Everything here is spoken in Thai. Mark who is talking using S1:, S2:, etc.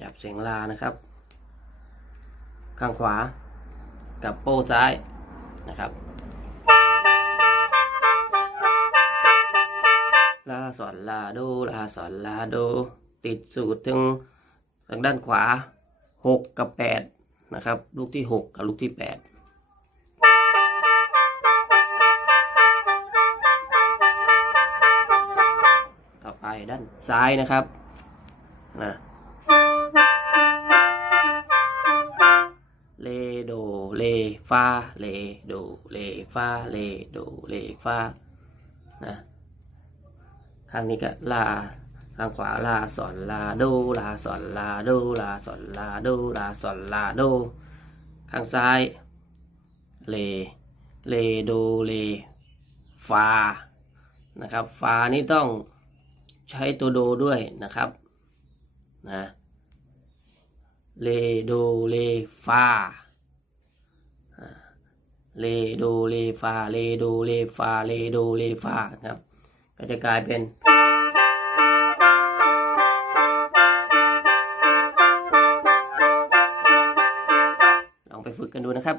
S1: จับเสียงลานะครับ ข้างขวากับโป้ซ้ายนะครับ ลาสอนลาโดลาสอนลาโดติดสูตรถึงทางด้านขวาหกกับแปดนะครับ ลูกที่หกกับลูกที่แปดต่อไปด้านซ้ายนะครับนะ เลฟาเลโดเลฟาเลโดเลฟานะทางนี้ก็ลาทางขวาลาสอนลาโดลาสอนลาโดลาสอนลาโดลาสอนลาโดทางซ้ายเลเลโดเลฟานะครับฟานี่ต้องใช้ตัวโดด้วยนะครับนะเลโดเลฟา เลโดเลฟาเลโดเลฟาเลโดเลฟาครับ ก็จะกลายเป็นลองไปฝึกกันดูนะครับ